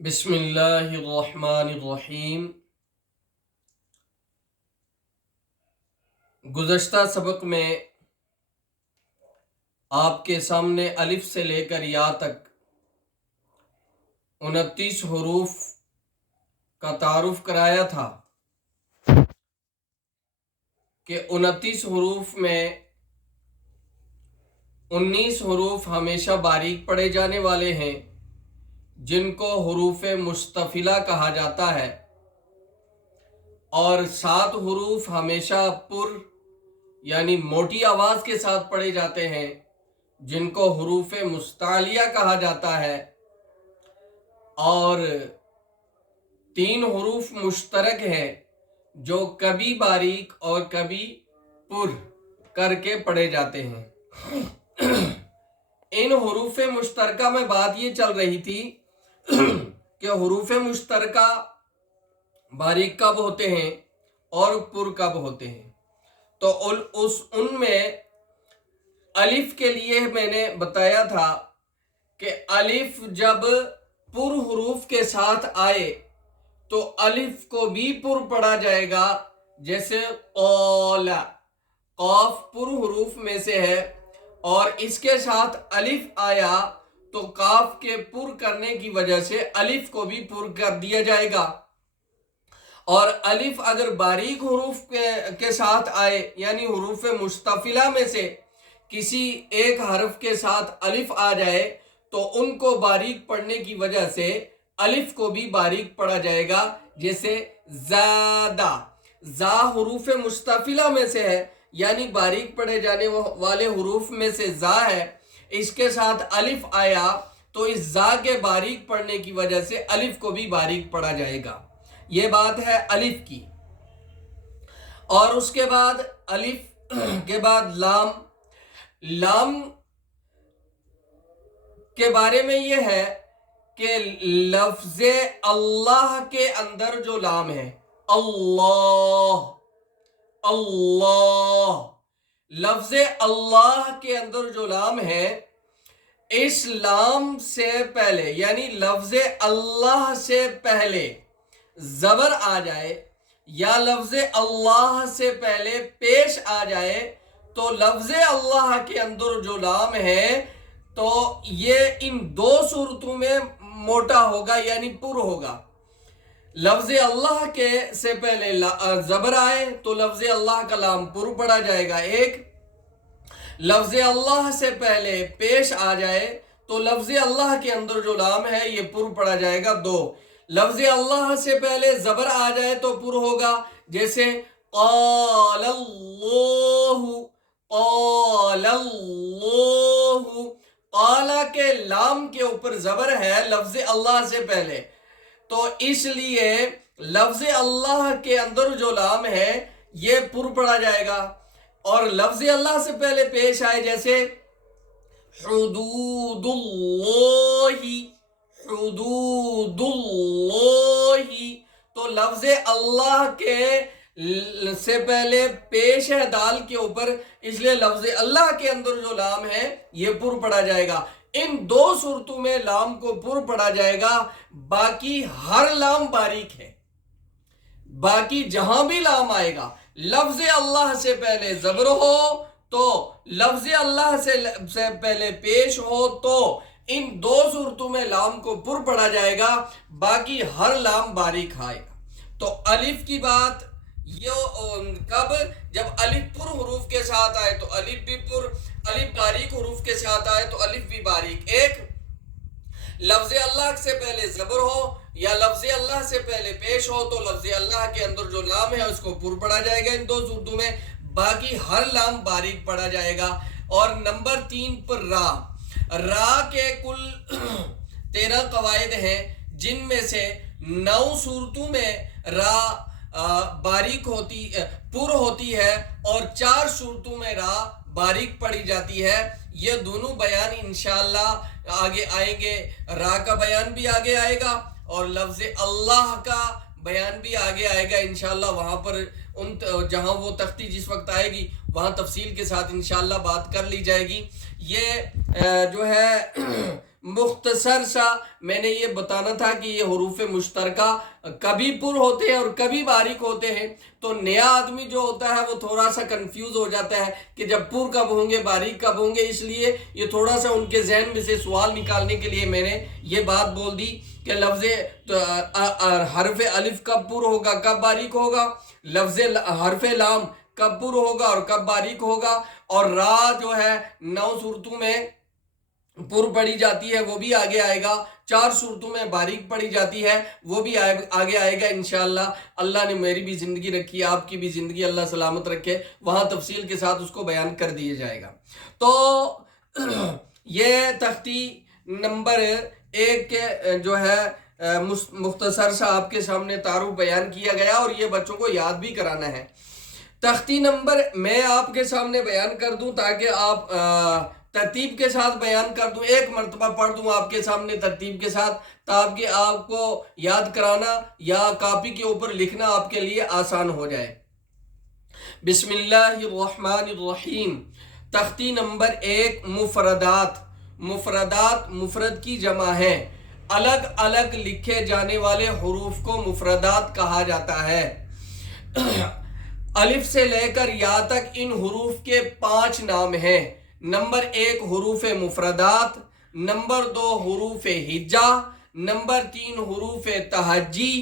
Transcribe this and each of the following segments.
بسم اللہ الرحمن الرحیم۔ گزشتہ سبق میں آپ کے سامنے الف سے لے کر یا تک 29 حروف کا تعارف کرایا تھا کہ 29 حروف میں 19 حروف ہمیشہ باریک پڑھے جانے والے ہیں جن کو حروف مستفلہ کہا جاتا ہے، اور 7 حروف ہمیشہ پر یعنی موٹی آواز کے ساتھ پڑھے جاتے ہیں جن کو حروف مستعلیہ کہا جاتا ہے، اور 3 حروف مشترک ہیں جو کبھی باریک اور کبھی پر کر کے پڑھے جاتے ہیں۔ ان حروف مشترکہ میں بات یہ چل رہی تھی کہ حروف مشترکہ باریک کب ہوتے ہیں اور پر کب ہوتے ہیں۔ تو ان میں الف کے لیے میں نے بتایا تھا کہ الف جب پر حروف کے ساتھ آئے تو الف کو بھی پر پڑھا جائے گا، جیسے قال، قاف پر حروف میں سے ہے اور اس کے ساتھ الف آیا تو قاف کے پر کرنے کی وجہ سے الف کو بھی پر کر دیا جائے گا، اور الف اگر باریک حروف کے ساتھ آئے یعنی حروف مستفلہ میں سے کسی ایک حرف کے ساتھ الف آ جائے تو ان کو باریک پڑھنے کی وجہ سے الف کو بھی باریک پڑھا جائے گا، جیسے زادہ، زا حروف مستفلہ میں سے ہے یعنی باریک پڑھے جانے والے حروف میں سے زا ہے، اس کے ساتھ الف آیا تو اس زا کے باریک پڑھنے کی وجہ سے الف کو بھی باریک پڑھا جائے گا۔ یہ بات ہے الف کی۔ اور اس کے بعد الف کے بعد لام۔ لام کے بارے میں یہ ہے کہ لفظ اللہ کے اندر جو لام ہے، اللہ، اللہ، لفظ اللہ کے اندر جو لام ہے، اس لام سے پہلے یعنی لفظ اللہ سے پہلے زبر آ جائے یا لفظ اللہ سے پہلے پیش آ جائے تو لفظ اللہ کے اندر جو لام ہے تو یہ ان 2 صورتوں میں موٹا ہوگا یعنی پر ہوگا۔ لفظ اللہ کے سے پہلے زبر آئے تو لفظ اللہ کا لام پر پڑھا جائے گا، ایک لفظ اللہ سے پہلے پیش آ جائے تو لفظ اللہ کے اندر جو لام ہے یہ پر پڑھا جائے گا، 2 لفظ اللہ سے پہلے زبر آ جائے تو پر ہوگا، جیسے قال اللہ، قال اللہ، قال کے لام کے اوپر زبر ہے لفظ اللہ سے پہلے، تو اس لیے لفظ اللہ کے اندر جو لام ہے یہ پر پڑھا جائے گا، اور لفظ اللہ سے پہلے پیش آئے جیسے حدود اللہ، حدود اللہ، تو لفظ اللہ کے سے پہلے پیش ہے دال کے اوپر، اس لیے لفظ اللہ کے اندر جو لام ہے یہ پر پڑھا جائے گا۔ ان 2 صورتوں میں لام کو پر پڑھا جائے گا، باقی ہر لام باریک ہے۔ باقی جہاں بھی لام آئے گا لفظ اللہ سے پہلے زبر ہو تو لفظ اللہ سے پہلے پیش ہو تو ان 2 صورتوں میں لام کو پر پڑھا جائے گا، باقی ہر لام باریک آئے گا۔ تو الف کی بات یہ کب؟ جب الف پر حروف کے ساتھ آئے تو الف بھی پر، الف باریک حروف کے ساتھ آئے تو الف بھی باریک، ایک لفظ اللہ سے پہلے زبر ہو یا لفظ اللہ سے پہلے پیش ہو تو لفظ اللہ کے اندر جو لام ہے اس کو پر پڑھا جائے گا ان 2 صورتوں میں، باقی ہر لام باریک پڑھا جائے گا۔ اور نمبر 3 پر را۔ را کے کل 13 قواعد ہیں جن میں سے 9 صورتوں میں را باریک ہوتی پر ہوتی ہے اور 4 صورتوں میں را باریک پڑھی جاتی ہے۔ یہ دونوں بیان انشاءاللہ آگے آئیں گے، را کا بیان بھی آگے آئے گا اور لفظ اللہ کا بیان بھی آگے آئے گا انشاءاللہ، وہاں پر جہاں وہ تختی جس وقت آئے گی وہاں تفصیل کے ساتھ انشاءاللہ بات کر لی جائے گی۔ یہ جو ہے مختصر سا میں نے یہ بتانا تھا کہ یہ حروف مشترکہ کبھی پر ہوتے ہیں اور کبھی باریک ہوتے ہیں، تو نیا آدمی جو ہوتا ہے وہ تھوڑا سا کنفیوز ہو جاتا ہے کہ جب پر کب ہوں گے باریک کب ہوں گے، اس لیے یہ تھوڑا سا ان کے ذہن میں سے سوال نکالنے کے لیے میں نے یہ بات بول دی کہ لفظ حرف الف کب پر ہوگا کب باریک ہوگا، لفظ حرف لام کب پر ہوگا اور کب باریک ہوگا، اور را جو ہے 9 صورتوں میں پر پڑھی جاتی ہے وہ بھی آگے آئے گا، 4 صورتوں میں باریک پڑھی جاتی ہے وہ بھی آگے آئے گا انشاءاللہ۔ اللہ نے میری بھی زندگی رکھی، آپ کی بھی زندگی اللہ سلامت رکھے، وہاں تفصیل کے ساتھ اس کو بیان کر دیا جائے گا۔ تو یہ تختی نمبر 1 کے جو ہے مختصر سا آپ کے سامنے تعارف بیان کیا گیا، اور یہ بچوں کو یاد بھی کرانا ہے۔ تختی نمبر میں آپ کے سامنے بیان کر دوں تاکہ آپ ترتیب کے ساتھ بیان کر دوں، ایک مرتبہ پڑھ دوں آپ کے سامنے ترتیب کے ساتھ، تاکہ آپ کو یاد کرانا یا کاپی کے اوپر لکھنا آپ کے لیے آسان ہو جائے۔ بسم اللہ الرحمن الرحیم۔ تختی نمبر 1 مفردات۔ مفردات مفرد کی جمع ہے، الگ الگ لکھے جانے والے حروف کو مفردات کہا جاتا ہے۔ الف سے لے کر یا تک ان حروف کے 5 نام ہیں۔ نمبر 1 حروف مفردات، نمبر 2 حروف ہجا، نمبر 3 حروف تہجی،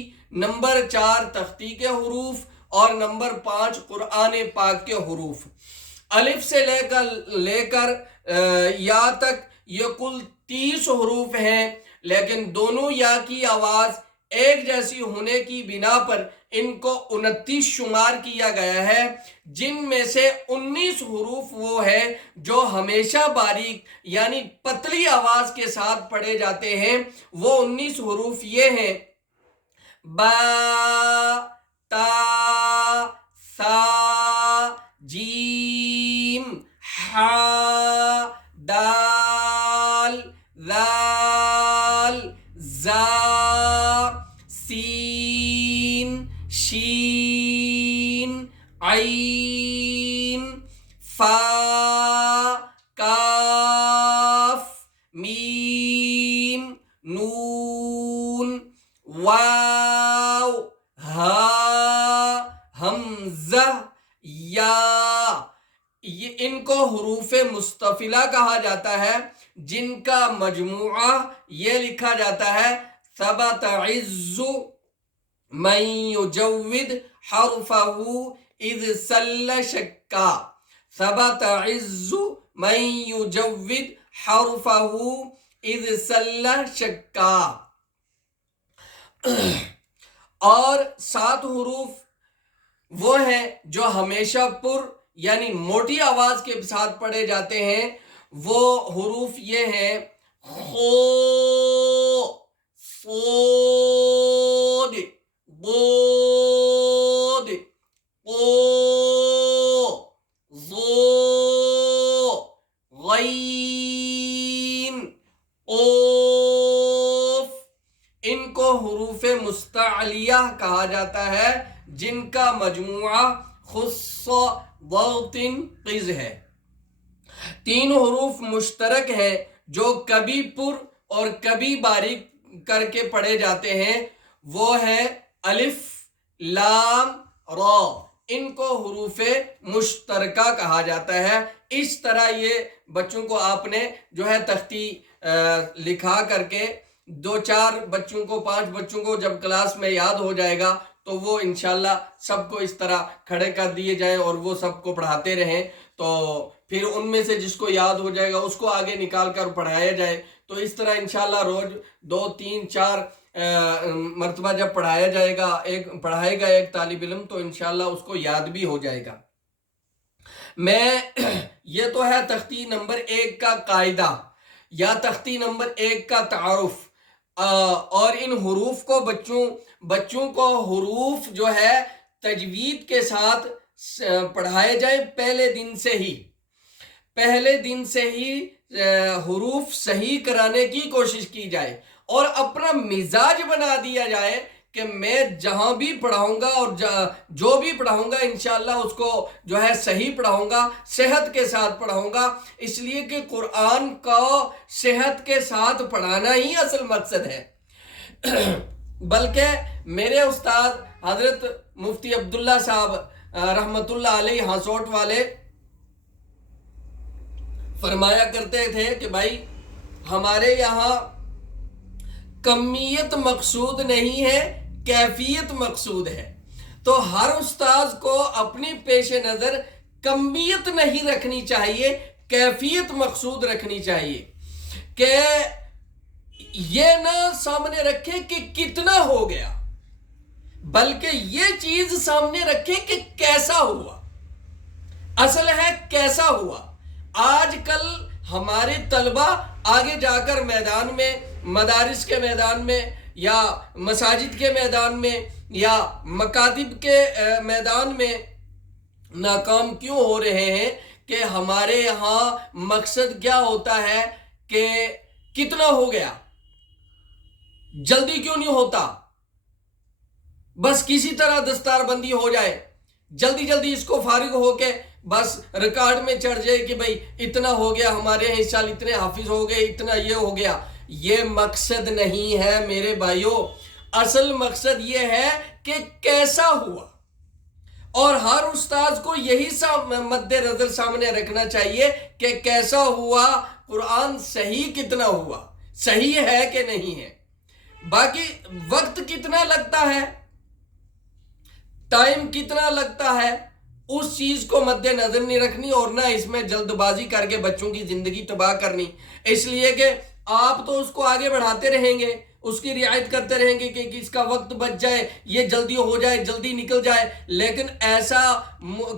نمبر 4 تختی کے حروف، اور نمبر 5 قرآن پاک کے حروف۔ الف سے لے کر یا تک یہ کل 30 حروف ہیں، لیکن دونوں یا کی آواز ایک جیسی ہونے کی بنا پر ان کو 29 شمار کیا گیا ہے، جن میں سے 19 حروف وہ ہیں جو ہمیشہ باریک یعنی پتلی آواز کے ساتھ پڑھے جاتے ہیں۔ وہ 19 حروف یہ ہیں: با، تا، سا، جیم، ہا، دال، ذال، زا، سین، شین، عین، فا، کاف، میم، نون، واو، ہا، حمزہ، یا۔ ان کو حروف مستفلہ کہا جاتا ہے، جن کا مجموعہ یہ لکھا جاتا ہے: ثبت عز من یجود حرفہ اذ سل شکا، ثبت عز من یجود حرفہ اذ سل شکا۔ اور 7 حروف وہ ہیں جو ہمیشہ پر یعنی موٹی آواز کے ساتھ پڑھے جاتے ہیں۔ وہ حروف یہ ہیں: خو، صاد، ضاد، قو، ظو، غین، قوف۔ ان کو حروف مستعلیہ کہا جاتا ہے، جن کا مجموعہ خص، ضغط، قز ہے۔ 3 حروف مشترک ہیں جو کبھی پر اور کبھی باریک کر کے پڑھے جاتے ہیں، وہ ہیں الف، لام، را۔ ان کو حروف مشترکہ کہا جاتا ہے۔ اس طرح یہ بچوں کو آپ نے جو ہے تختی لکھا کر کے 2-4 بچوں کو 5 بچوں کو جب کلاس میں یاد ہو جائے گا تو وہ انشاءاللہ سب کو اس طرح کھڑے کر دیے جائیں اور وہ سب کو پڑھاتے رہیں، تو پھر ان میں سے جس کو یاد ہو جائے گا اس کو آگے نکال کر پڑھایا جائے۔ تو اس طرح انشاءاللہ روز 2-3-4 مرتبہ جب پڑھایا جائے گا، پڑھائے گا ایک طالب علم، تو انشاءاللہ اس کو یاد بھی ہو جائے گا۔ یہ تو ہے تختی نمبر 1 کا قاعدہ یا تختی نمبر 1 کا تعارف، اور ان حروف کو بچوں کو حروف جو ہے تجوید کے ساتھ پڑھائے جائیں پہلے دن سے ہی حروف صحیح کرانے کی کوشش کی جائے، اور اپنا مزاج بنا دیا جائے کہ میں جہاں بھی پڑھاؤں گا اور جو بھی پڑھاؤں گا انشاءاللہ اس کو جو ہے صحیح پڑھاؤں گا، صحت کے ساتھ پڑھاؤں گا، اس لیے کہ قرآن کو صحت کے ساتھ پڑھانا ہی اصل مقصد ہے۔ بلکہ میرے استاد حضرت مفتی عبداللہ صاحب رحمت اللہ علیہ ہاسوٹ والے فرمایا کرتے تھے کہ بھائی ہمارے یہاں کمیت مقصود نہیں ہے، کیفیت مقصود ہے۔ تو ہر استاذ کو اپنی پیش نظر کمیت نہیں رکھنی چاہیے، کیفیت مقصود رکھنی چاہیے، کہ یہ نہ سامنے رکھے کہ کتنا ہو گیا، بلکہ یہ چیز سامنے رکھے کہ کیسا ہوا۔ اصل ہے کیسا ہوا۔ آج کل ہمارے طلبہ آگے جا کر میدان میں، مدارس کے میدان میں یا مساجد کے میدان میں یا مکاتب کے میدان میں ناکام کیوں ہو رہے ہیں؟ کہ ہمارے یہاں مقصد کیا ہوتا ہے کہ کتنا ہو گیا، جلدی کیوں نہیں ہوتا، بس کسی طرح دستار بندی ہو جائے، جلدی جلدی اس کو فارغ ہو کے بس ریکارڈ میں چڑھ جائے کہ بھئی اتنا ہو گیا، ہمارے اس سال اتنے حافظ ہو گئے، اتنا یہ ہو گیا۔ یہ مقصد نہیں ہے میرے بھائیوں، اصل مقصد یہ ہے کہ کیسا ہوا۔ اور ہر استاذ کو یہی مد نظر سامنے رکھنا چاہیے کہ کیسا ہوا، قرآن صحیح کتنا ہوا، صحیح ہے کہ نہیں ہے۔ باقی وقت کتنا لگتا ہے، ٹائم کتنا لگتا ہے، اس چیز کو مد نظر نہیں رکھنی، اور نہ اس میں جلد بازی کر کے بچوں کی زندگی تباہ کرنی۔ اس لیے کہ آپ تو اس کو آگے بڑھاتے رہیں گے، اس کی رعایت کرتے رہیں گے کہ اس کا وقت بچ جائے، یہ جلدی ہو جائے، جلدی نکل جائے، لیکن ایسا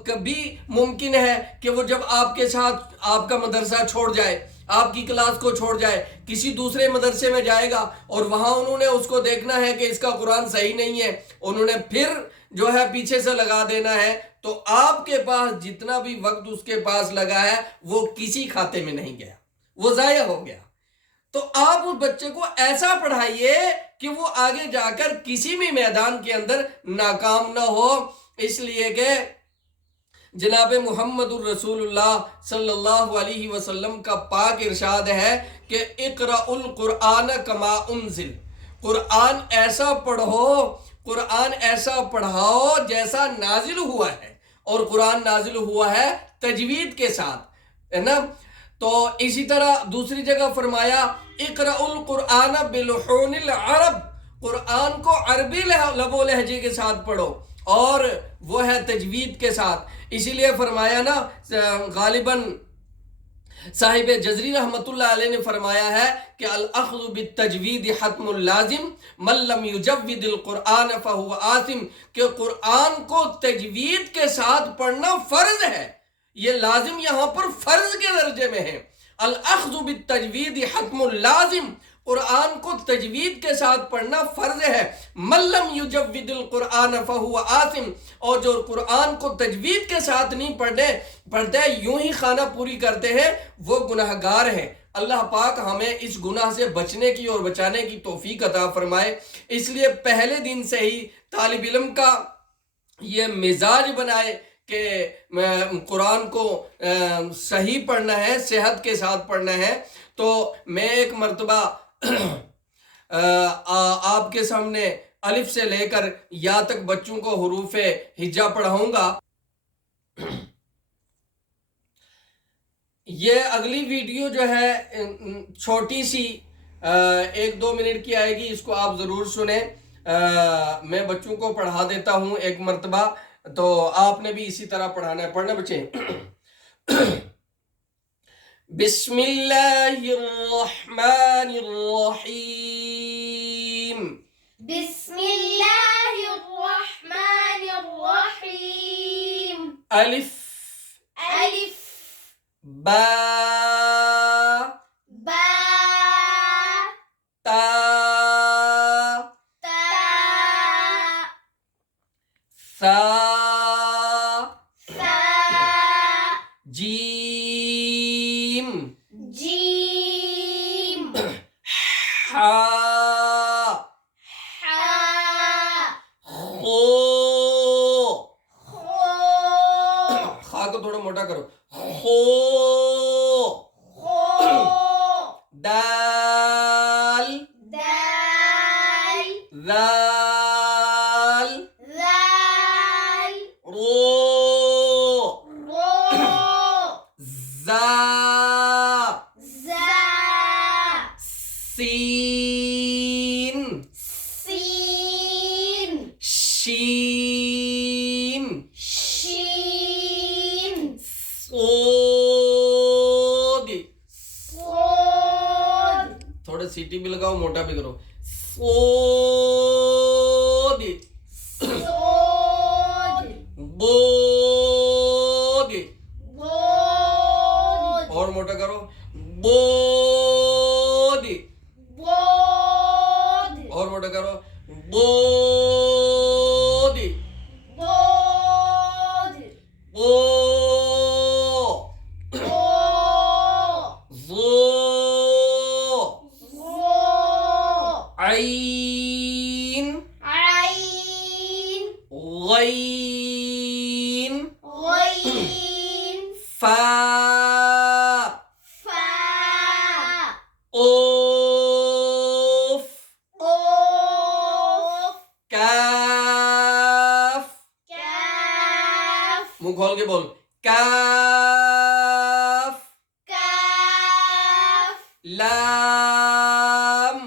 کبھی ممکن ہے کہ وہ جب آپ کے ساتھ آپ کا مدرسہ چھوڑ جائے، آپ کی کلاس کو چھوڑ جائے، کسی دوسرے مدرسے میں جائے گا، اور وہاں انہوں نے اس کو دیکھنا ہے کہ اس کا قرآن صحیح نہیں ہے، انہوں نے پھر جو ہے پیچھے سے لگا دینا ہے، تو آپ کے پاس جتنا بھی وقت اس کے پاس لگا ہے وہ کسی کھاتے میں نہیں گیا، وہ ضائع ہو گیا۔ تو آپ اس بچے کو ایسا پڑھائیے کہ وہ آگے جا کر کسی بھی میدان کے اندر ناکام نہ ہو۔ اس لیے کہ جناب محمد الرسول اللہ صلی اللہ علیہ وسلم کا پاک ارشاد ہے کہ اقرأ القرآن کما انزل، قرآن ایسا پڑھو، قرآن ایسا پڑھاؤ جیسا نازل ہوا ہے، اور قرآن نازل ہوا ہے تجوید کے ساتھ، ہے نا۔ تو اسی طرح دوسری جگہ فرمایا اقرأ القرآن بلحون العرب، قرآن کو عربی لب و لہجے کے ساتھ پڑھو، اور وہ ہے تجوید کے ساتھ۔ اسی لیے فرمایا نا، غالباً صاحب جزری رحمت اللہ علیہ نے فرمایا ہے کہ الاخذ بالتجوید حتم اللازم من لم یجود القرآن فہو آثم، کہ قرآن کو تجوید کے ساتھ پڑھنا فرض ہے، یہ لازم یہاں پر فرض کے درجے میں ہے۔ الاخذ بالتجوید حتم اللازم، قرآن کو تجوید کے ساتھ پڑھنا فرض ہے۔ من لم یجود القرآن فہو آثم، اور جو قرآن کو تجوید کے ساتھ نہیں پڑھتے یوں ہی خانہ پوری کرتے ہیں، وہ گناہگار ہیں۔ اللہ پاک ہمیں اس گناہ سے بچنے کی اور بچانے کی توفیق عطا فرمائے۔ اس لیے پہلے دن سے ہی طالب علم کا یہ مزاج بنائے کہ قرآن کو صحیح پڑھنا ہے، صحت کے ساتھ پڑھنا ہے۔ تو میں ایک مرتبہ آپ کے سامنے الف سے لے کر یا تک بچوں کو حروف ہجا پڑھاؤں گا۔ یہ اگلی ویڈیو جو ہے چھوٹی سی 1-2 منٹ کی آئے گی، اس کو آپ ضرور سنیں۔ میں بچوں کو پڑھا دیتا ہوں ایک مرتبہ، تو آپ نے بھی اسی طرح پڑھانا ہے۔ پڑھنا بچے۔ بسم اللہ الرحمن الرحیم، بسم اللہ الرحمن الرحیم، الف الف با با تا تا ثا ثا جیم جیم حا حا موٹا کرو. خو خو دال دال ذال ذال رو رو زا زا سین سین شین شین صاد. صاد تھوڑا سیٹی بھی لگاؤ, موٹا بھی کرو. صاد صاد بود. بود اور موٹا کرو. بود. بود اور موٹا کرو. بود. بود بو بو زو زو عین عین غین غین فا فا اوف اوف کاف. کاف منہ کھول کے بول. کاف کاف لام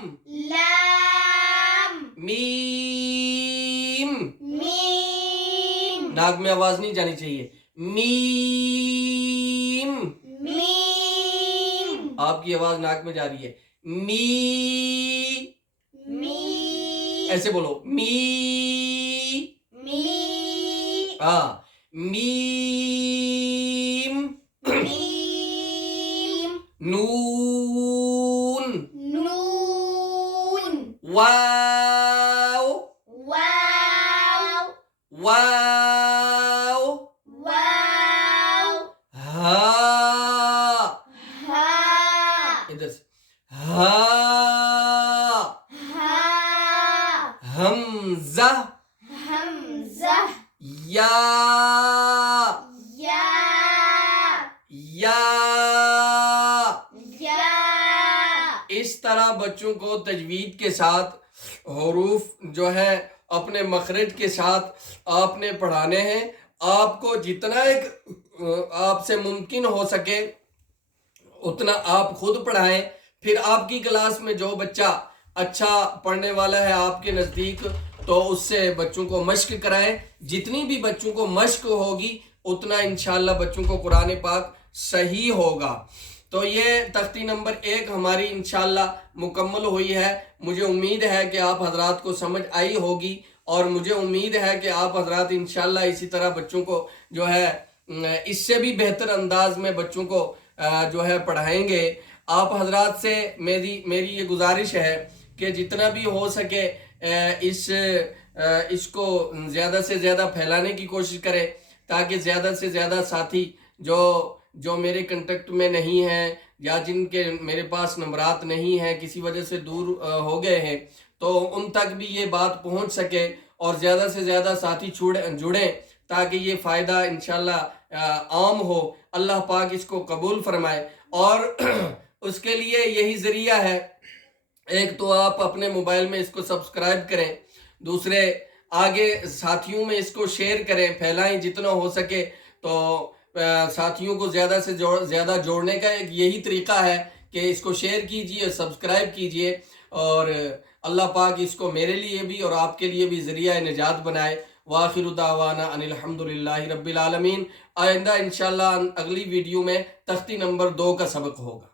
لام میم. میم ناک میں آواز نہیں جانی چاہیے. میم. میم آپ کی آواز ناک میں جا رہی ہے. می می ایسے بولو. می می ہاں. میم میم نون نون واو واو واو واو ہا. ہا ادھر سے ہا. ہا حمزہ حمزہ یا یا یا. یا اس طرح بچوں کو تجوید کے ساتھ حروف جو ہے اپنے مخرج کے ساتھ آپ نے پڑھانے ہیں. آپ کو جتنا ایک آپ سے ممکن ہو سکے اتنا آپ خود پڑھائیں. پھر آپ کی کلاس میں جو بچہ اچھا پڑھنے والا ہے آپ کے نزدیک تو اس سے بچوں کو مشق کرائیں. جتنی بھی بچوں کو مشق ہوگی اتنا انشاءاللہ بچوں کو قرآن پاک صحیح ہوگا. تو یہ تختی نمبر 1 ہماری انشاءاللہ مکمل ہوئی ہے. مجھے امید ہے کہ آپ حضرات کو سمجھ آئی ہوگی اور مجھے امید ہے کہ آپ حضرات انشاءاللہ اسی طرح بچوں کو جو ہے اس سے بھی بہتر انداز میں بچوں کو جو ہے پڑھائیں گے. آپ حضرات سے میری یہ گزارش ہے کہ جتنا بھی ہو سکے اس کو زیادہ سے زیادہ پھیلانے کی کوشش کریں تاکہ زیادہ سے زیادہ ساتھی جو میرے کنٹیکٹ میں نہیں ہیں یا جن کے میرے پاس نمبرات نہیں ہیں کسی وجہ سے دور ہو گئے ہیں تو ان تک بھی یہ بات پہنچ سکے اور زیادہ سے زیادہ ساتھی جڑیں تاکہ یہ فائدہ انشاءاللہ عام ہو. اللہ پاک اس کو قبول فرمائے. اور اس کے لیے یہی ذریعہ ہے, ایک تو آپ اپنے موبائل میں اس کو سبسکرائب کریں, دوسرے آگے ساتھیوں میں اس کو شیئر کریں, پھیلائیں جتنا ہو سکے. تو ساتھیوں کو زیادہ سے زیادہ جوڑنے کا ایک یہی طریقہ ہے کہ اس کو شیئر کیجئے, سبسکرائب کیجئے اور اللہ پاک اس کو میرے لیے بھی اور آپ کے لیے بھی ذریعہ نجات بنائے. وآخر دعوانا ان الحمدللہ رب العالمین. آئندہ انشاءاللہ اگلی ویڈیو میں تختی نمبر 2 کا سبق ہوگا.